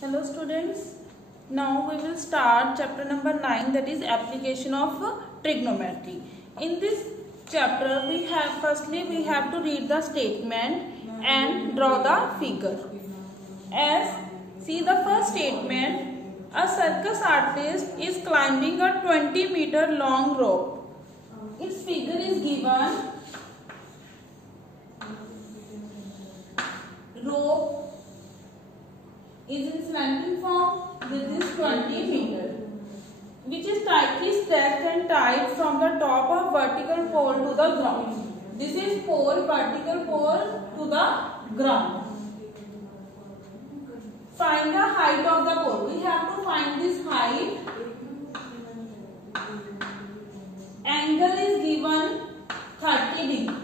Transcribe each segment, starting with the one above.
Hello students, now we will start chapter number 9, that is application of trigonometry. In this chapter we have to read the statement and draw the figure. As see the first statement, a circus artist is climbing a 20-meter long rope. Its figure is given. Rope is in slanting form with this 20 meter, which is tightly stacked and tied from the top of vertical pole to the ground. This is pole, vertical pole to the ground. Find the height of the pole. We have to find this height. Angle is given 30 degree.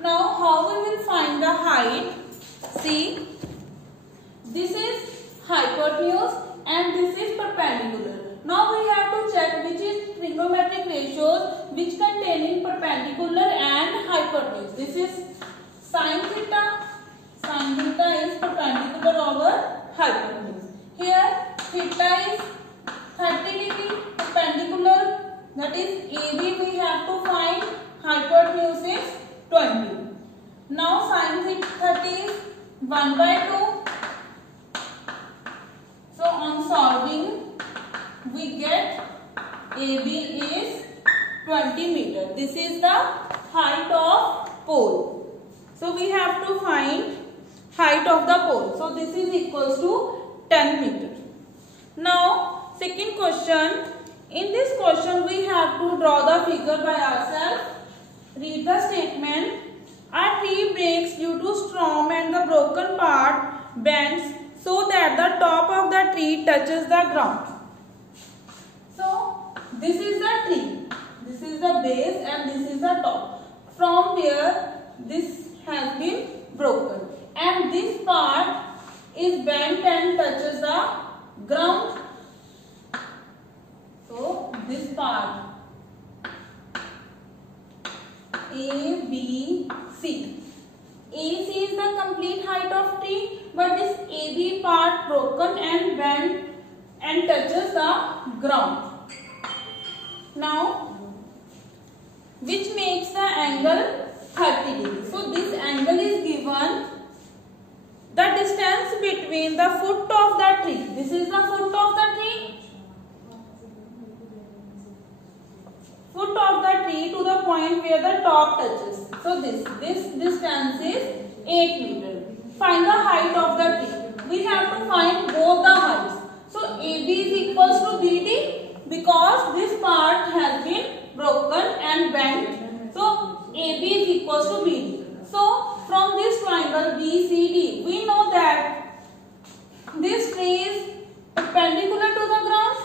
Now how we will find the height? See, this is hypotenuse and this is perpendicular. Now we have to check which is trigonometric ratios which containing perpendicular and hypotenuse. This is sin theta. Sin theta is perpendicular over hypotenuse. Here theta is 30 degree perpendicular. That is AB we have to find. Hypotenuse is 20. Now sin 30 is 1 by 2. So on solving we get AB is 20 meter. This is the height of pole. So we have to find height of the pole. So this is equals to 10 meter. Now second question. In this question we have to draw the figure by ourselves. Read the statement. A tree breaks due to storm and the broken part bends so that the top of the tree touches the ground. So this is the tree. This is the base and this is the top. From where this has been broken. And this part is bent and touches the ground. So this part A, B, C. AC is the complete height of tree, but this AB part broken and bent and touches the ground. Now, which makes the angle 30 degrees. So this angle is given the distance between the foot of the tree. This is the foot of the tree. Foot of the tree to the point where the top touches. So this distance is 8 meter. Find the height of the tree. We have to find both the heights. So AB is equals to BD because this part has been broken and bent. So AB is equals to BD. So from this triangle BCD, we know that this tree is perpendicular to the ground.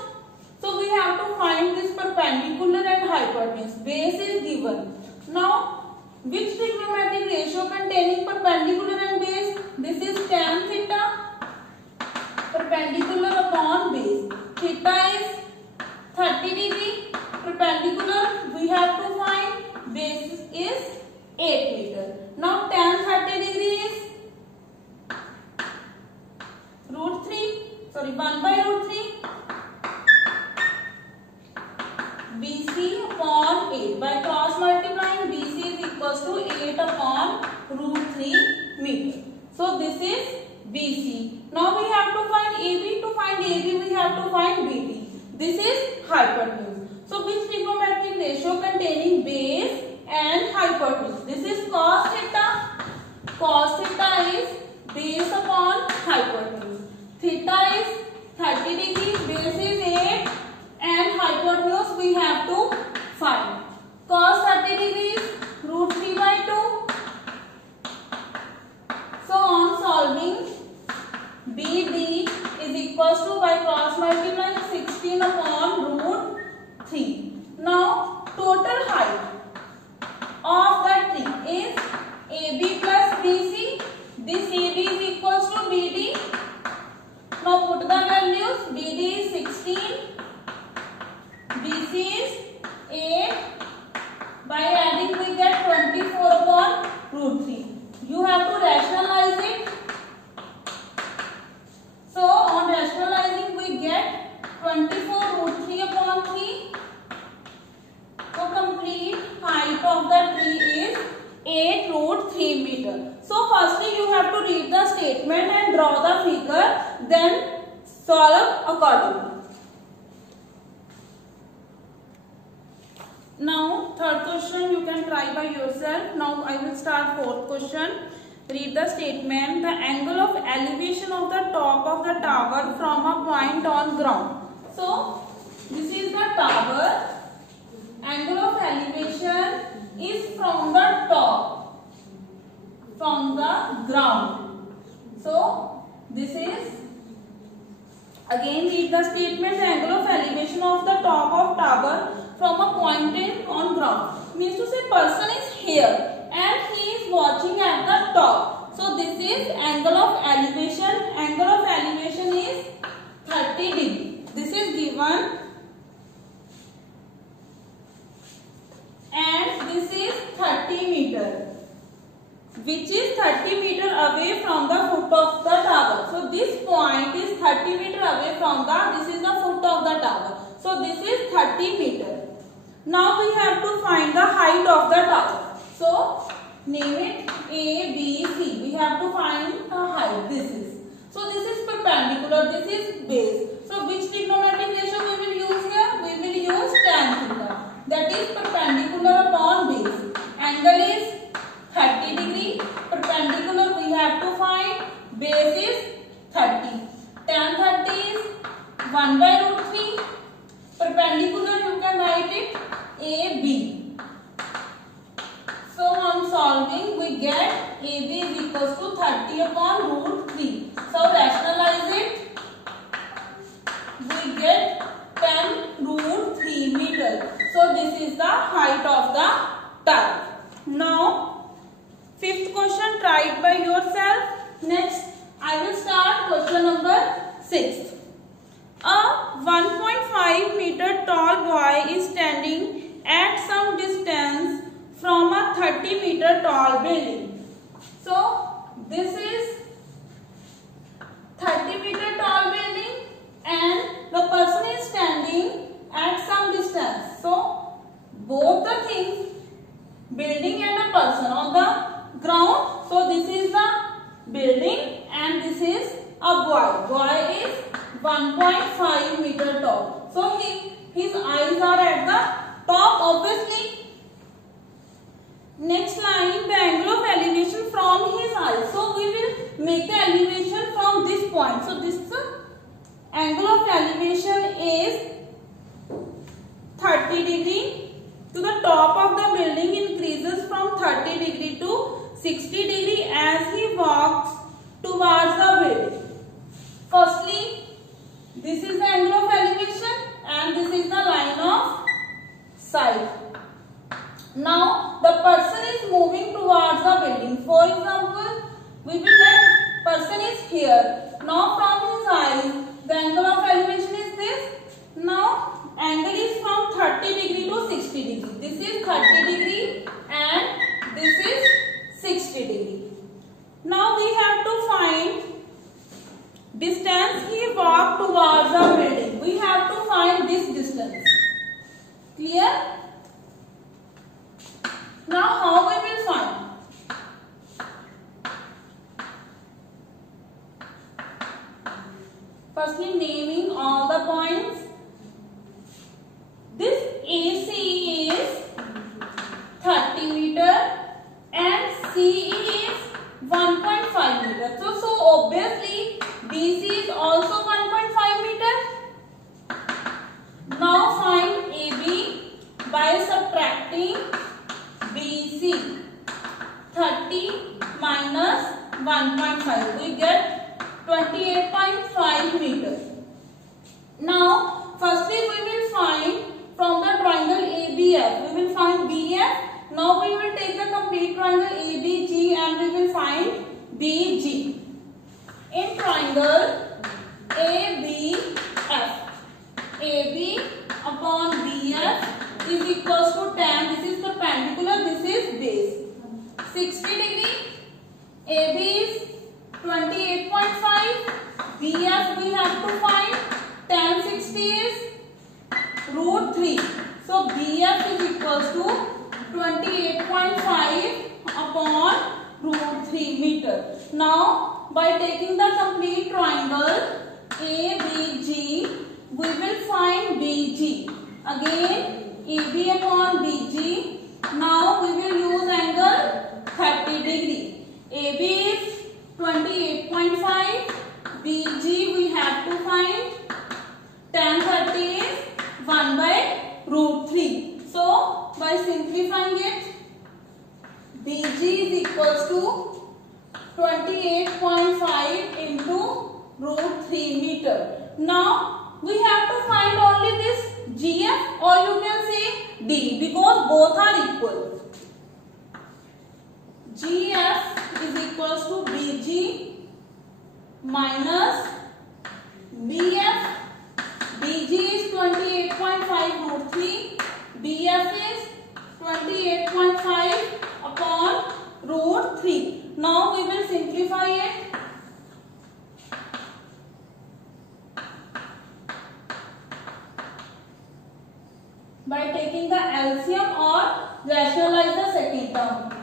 So we have to find this perpendicular and hypotenuse. Base is given. Now, which trigonometric ratio containing perpendicular and base? This is tan theta. Perpendicular upon base. Theta is 30 degree. Perpendicular we have to find. Base is 8 meter. Now tan 30 degree is 1 by root 3. BC upon 8. By cross multiplying, BC is equals to 8 upon root 3 meter. So this is BC. Now we have to find AB. To find AB, we have to find BD. This is hypotenuse. So which trigonometric ratio containing base and hypotenuse? This is cos theta. Cos theta is base upon hypotenuse. Theta is 30 degree. Base is 8. And hypotenuse we have to find. Cos 30 degrees root 3 by 2. So on solving, BD is equals to by cross multiplying 16 upon root 3. Now total height of the tree is AB plus BC. This AB is equals to BD. Now put the values. BD is 16. draw the figure, then solve accordingly. Now third question you can try by yourself. Now I will start fourth question. Read the statement. The angle of elevation of the top of the tower from a point on ground. So this is the tower. Angle of elevation is from the top, from the ground. So this is, again read the statement. The angle of elevation of the top of tower from a point on ground. Means to say person is here and he is watching at the top. So this is angle of elevation. Angle of elevation is 30 degree. This is given. And this is 30 meter. Which is 30 meter away from the foot of the tower. So this point is 30 meter away from this is the foot of the tower. So this is 30 meter. Now we have to find the height of the tower. So name it A, B, C. We have to find the height. This is. So this is perpendicular. This is base. So which trigonometric ratio we will use here? We will use tan theta. That is perpendicular upon base. Angle is 30 degree. Perpendicular we have to find. Base is 30. Tan 30 is 1 by root 3. Perpendicular you can write it AB. So on solving we get AB is equals to 30 upon root 3. So rationalize it. We get 10 root 3 meter. So this is the height of the tower. Now fifth question, try it by yourself. Next I will start question number 6. A 1.5 meter tall boy is standing at some distance from a 30 meter tall building. So this is 30 meter tall building and the person is standing at some distance. So both the things, building and a person on the ground. So this is the building and this is a boy. Boy is 1.5 meter tall. So his eyes are at the top obviously. Next line, the angle of elevation from his eyes. So we will make the elevation from this point. So this angle of elevation is 30 degree. To the top of the building increases from 30 degree to 60 degree as he walks towards the building. Firstly, this is the angle of elevation and this is the line of sight. Now the person is moving towards the building. For example, we will let person is here. Now from his eyes, the angle of elevation is this. Now angle is from 30 degree to 60 degree. This is 30 degree and this is 60 degree. Now we have to find distance he walked towards the building. We have to find this distance. Clear? Now how we will find? Firstly, naming all the points. This AC is 30 meter and CE is 1.5 meter. So obviously BC is also 1.5 meter. Now find AB by subtracting BC. 30 minus 1.5. We get 28.5 meters. Now firstly we will find from the triangle ABF. We will find BF. Now we will take the complete triangle ABG and we will find BG. In triangle ABF, AB upon BF is equals to tan. This is perpendicular, this is base. 60 degree, AB is 28.5, BF we have to find, tan 60 is root 3. So BF is equals to 28.5 upon root 3 meter. Now by taking the complete triangle ABG, we will find BG. Again, AB upon BG. Now we will use angle 30 degree. AB is 28.5. BG we have to find. Tan 30 is 1 by root 3. So by simplifying it, BG is equals to 28.5 into root 3 meter. Now we have to find only this GF, or you can say D, because both are equal. GF is equals to BG minus BF. BG is 28.5 root 3. BF is 28.5 upon root 3. Now we will simplify it. By taking the LCM or rationalize the second term.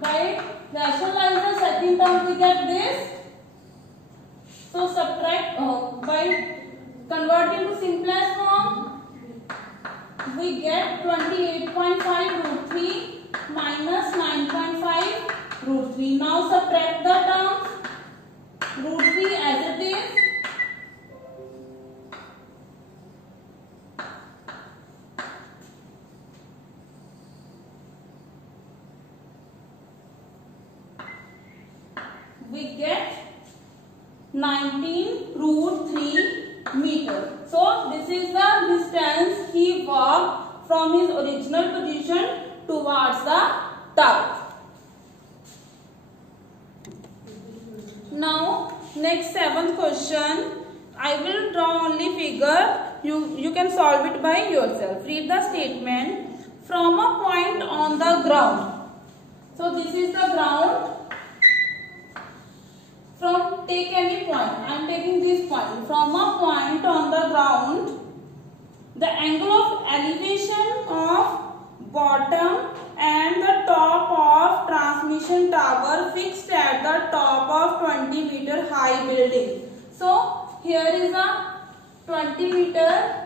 By rationalize the second term we get this. So subtract by converting to simplest form, we get 28.5 root 3 minus 9.5 root 3. Now subtract the terms. Root 3 as it is. We get 19 root 3 meter. So this is the distance he walked from his original position towards the tower. Now next 7th question. I will draw only figure. You can solve it by yourself. Read the statement. From a point on the ground. So this is the ground. Take any point. I am taking this point. From a point on the ground, the angle of elevation of bottom and the top of transmission tower fixed at the top of 20 meter high building. So here is a 20 meter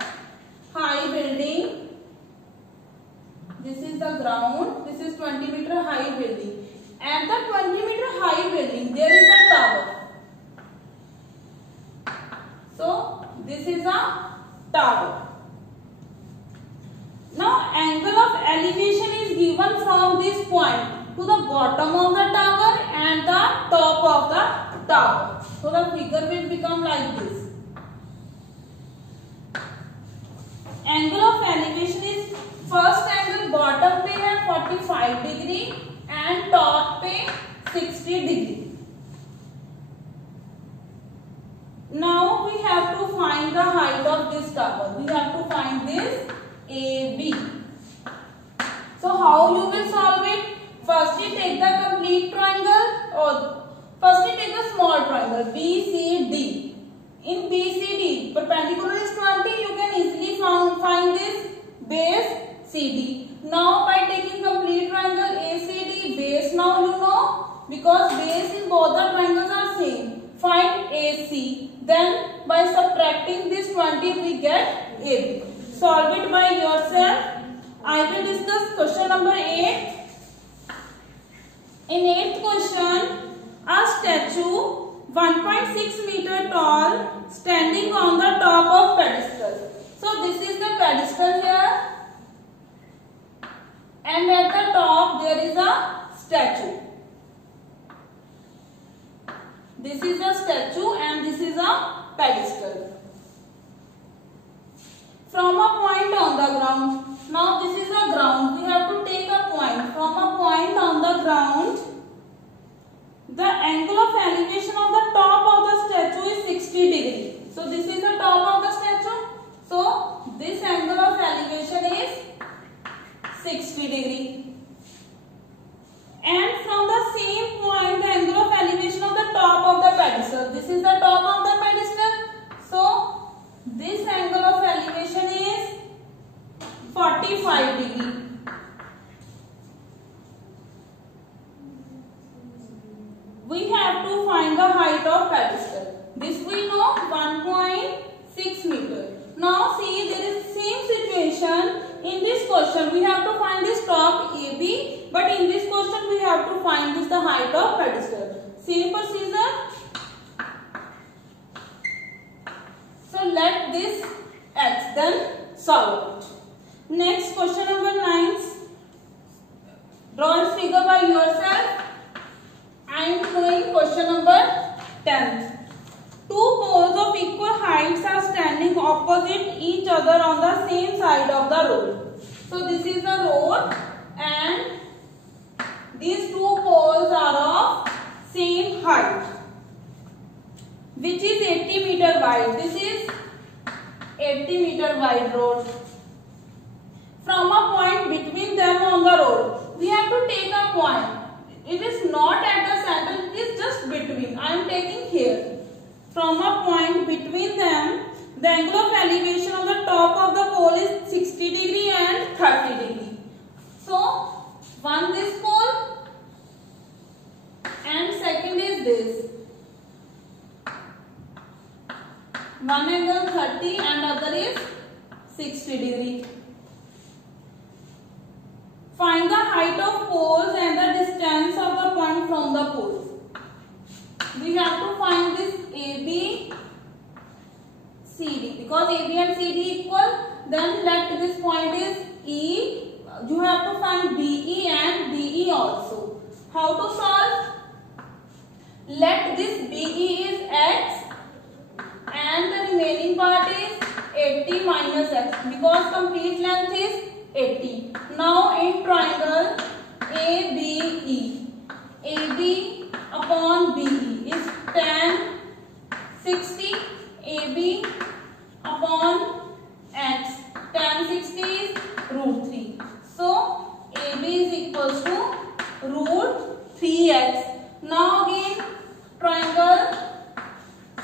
high building. This is the ground. This is 20 meter high building. At the 20 meter high building, there is a tower. So this is a tower. Now angle of elevation is given from this point to the bottom of the tower and the top of the tower. So the figure will become like this. Angle of elevation is first angle bottom पे है 45 degree and top पे 60 degree. Now we have to find the height of this tower. We have to find this AB. So how you will solve it? Firstly take the complete triangle, or firstly take the small triangle BCD. In BCD, perpendicular is 20. You can easily find this base CD. Now by taking complete triangle ACD, base now you know, because base in both the triangles are same. Find AC. Then by subtracting this 20 we get AB. Solve it by yourself. I will discuss question number 8. In 8th question, a statue 1.6 meter tall standing on the top of pedestal. So this is the pedestal here, and at the top there is a statue. This is a statue and this is a pedestal. From a point on the ground. Now this is the ground. We have to take a point. From a point on the ground, the angle of elevation of the top of the statue is 60 degree. So this is the top of the statue. So this angle of elevation is 60 degree. And from the same point, the angle of elevation of the top of the pedestal. This is the top of the pedestal. So this angle of elevation is 45 degree. We have to find the height question we have to find this top AB, but in this question we have to find this the height of pedestal. Same procedure. So let this x, then solve it. Next question number 9. Draw this figure by yourself. I am doing question number 10. Two poles of equal heights are standing opposite each other on the same side of the road. So this is the road and these two poles are of same height, which is 80 meter wide. This is 80 meter wide road. From a point between them on the road, we have to take a point. It is not at the center, it is just between. I am taking here. From a point between them, the angle of elevation of the top of the pole is 60 degree and 30 degree. So, one this pole and second is this. One angle 30 and other is 60 degree. Find the height of poles and the distance of the point from the poles. We have to find this AB, CD. Because AB and CD equal, then let this point is E. You have to find BE and DE also. How to solve? Let this BE is X and the remaining part is 80 minus X, because complete length is 80. Now in triangle ABE, AB upon BE is tan 60, AB upon X, tan 60 is root 3. So AB is equals to root 3x. Now again triangle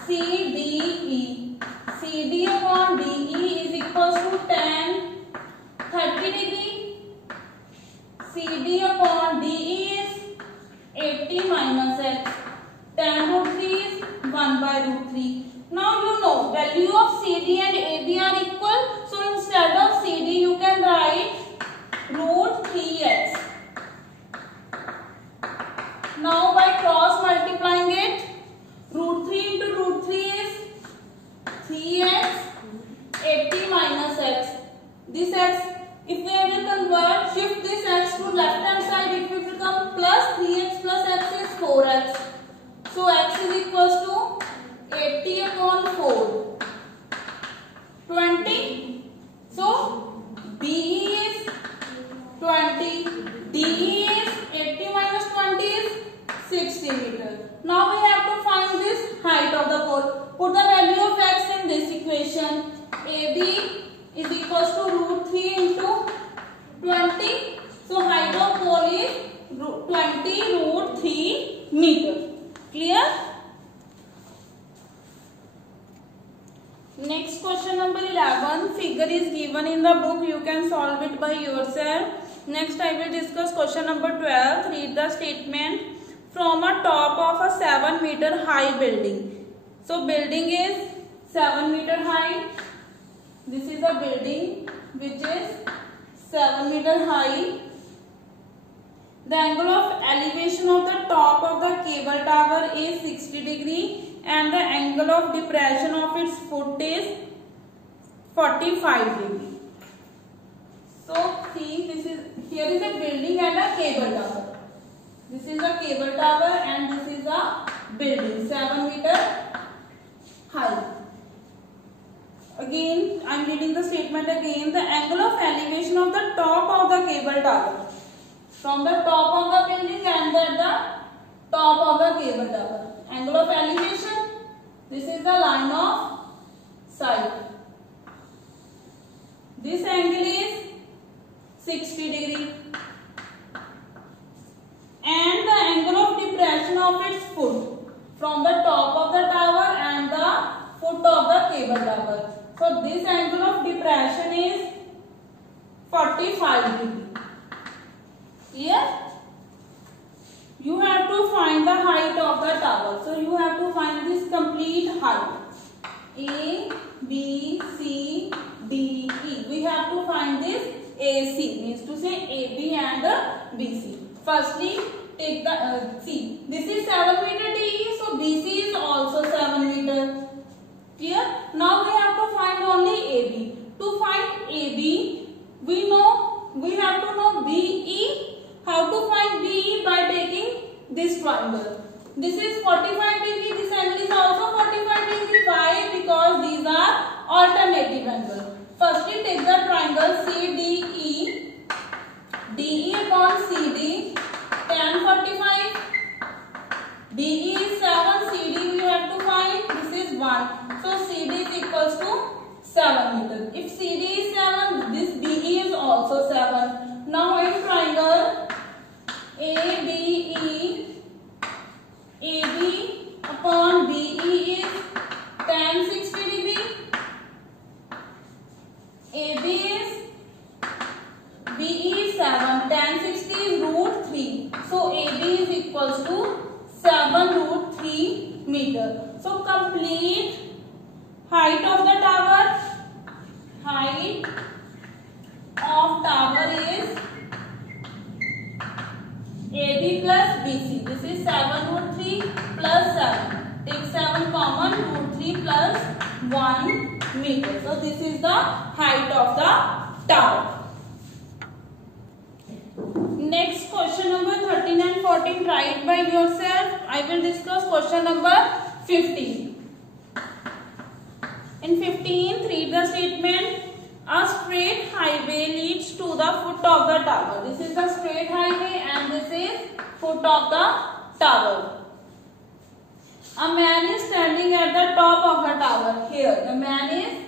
CDE, CD upon DE is equals to tan 30 degree. CD upon DE is 80 minus X. Tan root 3 is 1 by root 3. Now you know value of CD and AB are equal. So instead of CD you can write root 3x. Now by cross multiplying it, root 3 into root 3 is 3x, 80 minus x. This x, if we will convert, shift this x to left hand side, it will become plus 3x plus x is 4x. So x is equals to 80 upon 4, 20. So BE is 20, DE is 80 minus 20 is 60 meter. Now we have to find this height of the pole. Put the value of x in this equation. AB is equals to root 3 into 20. So height of pole is 20 root 3 meter. Clear? Next question number 11. Figure is given in the book. You can solve it by yourself. Next I will discuss question number 12. Read the statement. From a top of a 7 meter high building. So building is 7 meter high. This is a building which is 7 meter high. The angle of elevation of the top of the cable tower is 60 degree and the angle of depression of its foot is 45 degree. So see, this is, here is a building and a cable tower. This is a cable tower and this is a building 7 meter high. Again, I am reading the statement again. The angle of elevation of the top of the cable tower. From the top of the building and at the top of the cable tower. Angle of elevation. This is the line of sight. This angle is 60 degree. And the angle of depression of its foot from the top of the tower and the foot of the cable tower. So this angle of depression is 45 degree. Here you have to find the height of the tower. So you have to find this complete height. A, B, C, D, E. We have to find this AC, means to say AB and BC. Firstly, take the see. This is 7 meter DE, so BC is also 7 meter. Clear? Now we have to find only AB. To find AB, we have to know BE. How to find BE? By taking this triangle. This is 45 degree. This angle is also 45 degree. Why? Because these are alternative angles. Firstly, take the triangle CDE. DE upon CD. Tan 45. DE is 7. CD we have to find. This is 1. So CD is equals to 7 meter. If CD is 7, this BE is also 7. Now in triangle ABE, AB upon BE is tan 60 degree. AB is BE is 7. Tan 60 is root 3. So AB is equals to 7 root 3 meter. So complete height of the tower. Height of tower is AB plus BC. This is 7 root 3 plus 7. Take 7 common, root 3 plus 1 meter. So this is the height of the tower. Next question number 13 and 14. Write by yourself. I will discuss question number 15. In 15, read the statement. A straight highway leads to the foot of the tower. This is the straight highway and this is foot of the tower. A man is standing at the top of the tower. Here, the man is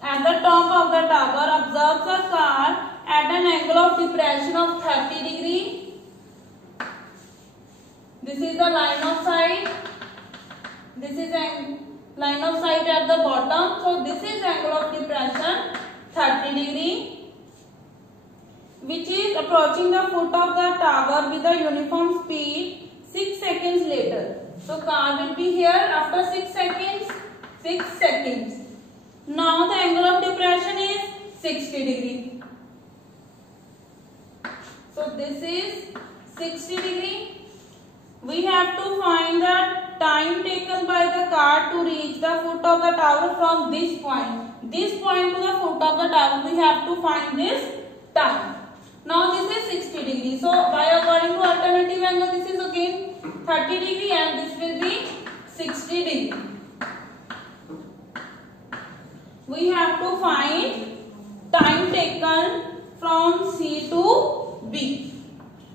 at the top of the tower, observes a car at an angle of depression of 30 degree. This is the line of sight. This is a line of sight at the bottom. So this is angle of depression 30 degree, which is approaching the foot of the tower with a uniform speed 6 seconds later. So car will be here after 6 seconds. 6 seconds. Now the angle of depression is 60 degree. So this is 60 degree. We have to find the time taken by the car to reach the foot of the tower from this point. This point to the foot of the tower, we have to find this time. Now this is 60 degree. So by according to alternative angle, this is again 30 degree and this will be 60 degree. We have to find time taken from C to B.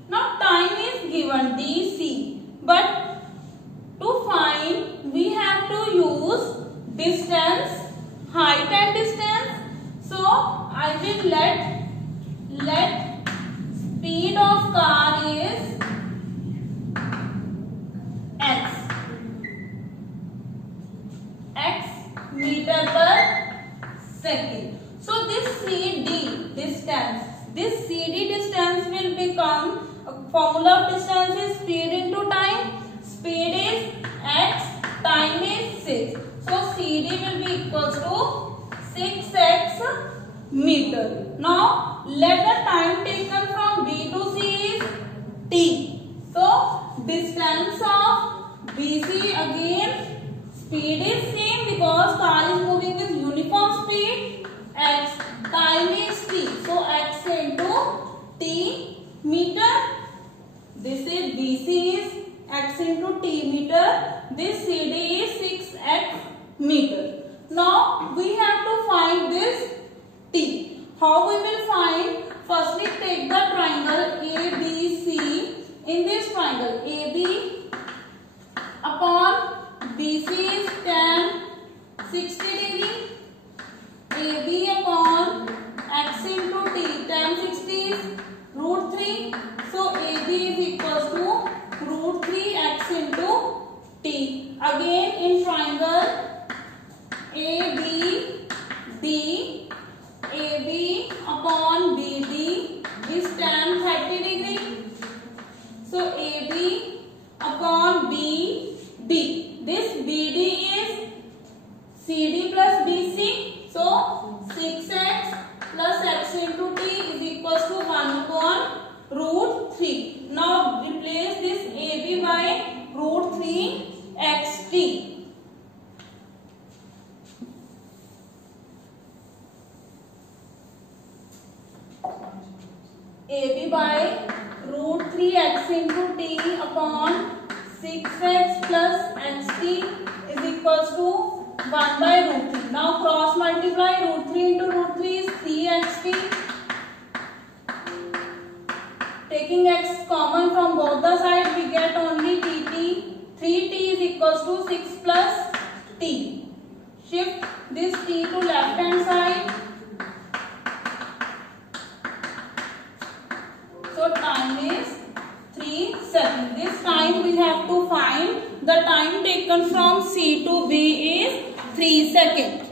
Now time is given DC, but to find we have to use distance, height and distance. So I will let speed of car is x meter per second. So this CD distance will become a formula of distance is speed into time. Speed is x, time is 6. So CD will be equals to 6x meter. Now let the time taken from B to C is t. So distance of BC again, speed is same because car is moving with uniform speed. X, time is t. So x into t meter. This is BC is x into t meter. This CD is 6x meter. Now we have to find this t. How we will find? Firstly, take the triangle ABC. In this triangle, AB upon BC is tan 60 degree. AB upon x into t, tan 60 is root 3. So AB is equals to root 3x into t. Again in triangle ABD, AB upon BD is tan 30 degree. So AB upon BD. This BD is CD plus BC. So 6x plus x into t is equal AB by root 3x into t upon 6x plus xt is equals to 1 by root 3. Now cross multiply, root 3 into root 3 is 3xt. Taking x common from both the sides, we get only tt. 3t is equals to 6 plus t. Shift this t to left hand side. So time is 3 seconds. This time we have to find the time taken from C to B is 3 seconds.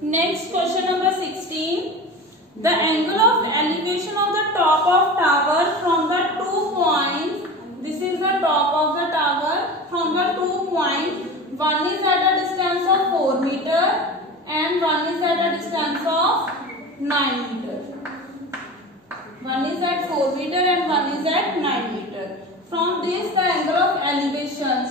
Next question number 16. The angle of elevation of the top of tower from the 2 points. This is the top of the tower from the 2 points. One is at a distance of 4 meter and one is at a distance of 9 meter. One is at 4 meter and one is at 9 meter. From this, the angle of elevations.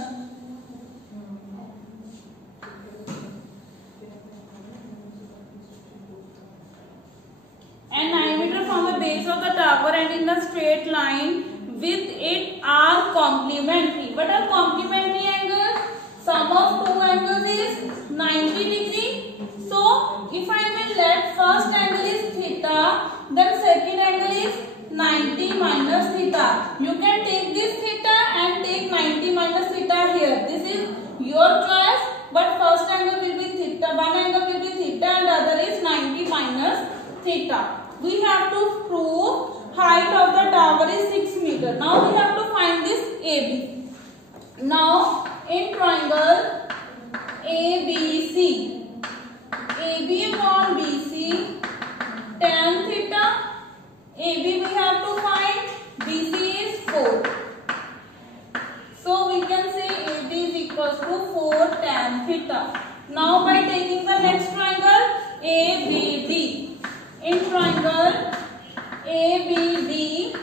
And 9 meter from the base of the tower and in a straight line with it are complementary. What are complementary angles? Sum of two angles is 90 degree. So, if I will let first angle is theta, then second angle is 90 minus theta. You can take this theta and take 90 minus theta here. This is your choice, but first angle will be theta, one angle will be theta and other is 90 minus theta. We have to prove height of the tower is 6 meter. Now we have to find this AB. Now in triangle ABC, AB upon BC, tan theta. AB we have to find, BC is 4. So we can say AB is equals to 4 tan theta. Now by taking the next triangle ABD. In triangle ABD,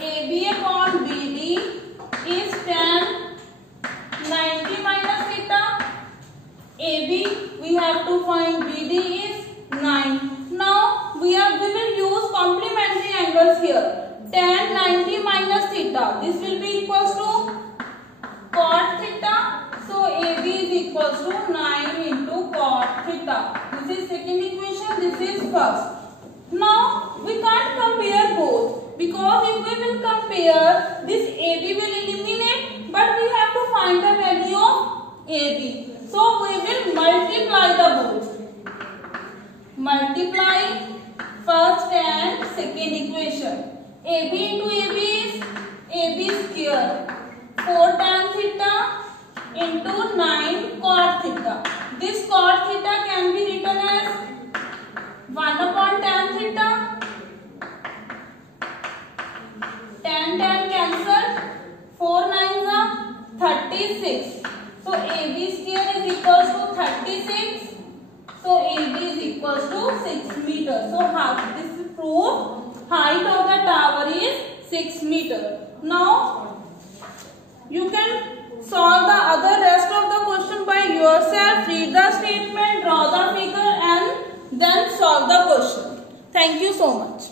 AB upon BD is tan 90 minus theta. AB we have to find, BD is 9. Now we will use complementary angles here. Tan 90 minus theta. This will be equals to cot theta. So AB is equals to 9 into cot theta. This is second equation. This is first. Now we can't compare both, because if we will compare, this AB will eliminate, but we have to find the value of AB. So we will multiply the both. Multiply first and second equation. AB into AB is AB square 4 tan theta into 9 cot theta. This cot theta can be written as 1 upon tan theta. Tan cancel. 4 9s are 36. So AB square is equals to 36. So AB is equals to 6 meters. So this is proof height of the tower is 6 meters. Now you can solve the other rest of the question by yourself. Read the statement, draw the figure and then solve the question. Thank you so much.